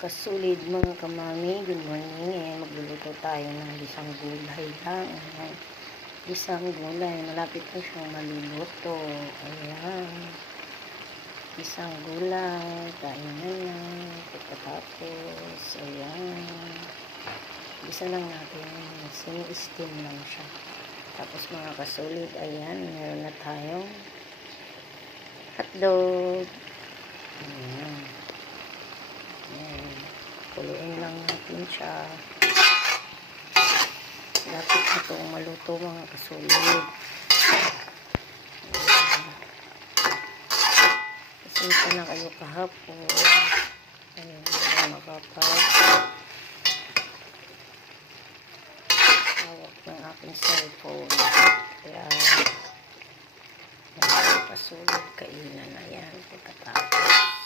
Kasulid mga kamami, good morning. Ayan, magluluto tayo ng isang gulay lang. Ayan, isang gulay, malapit na siyang maluluto. Ayan, isang gulay, tayo na lang. Pagkatapos, ayan, isa lang natin, sini-steam lang siya. Tapos mga kasulid, ayan, meron na tayong hotdog. Ayan. Ayan. Kuluin lang natin siya. Lapit na itong maluto mga kasulid. Pasensya na kayo kahapon. Ayan, hawak ng aking cellphone. Kaya kasulid kainan na yan pagkatapos.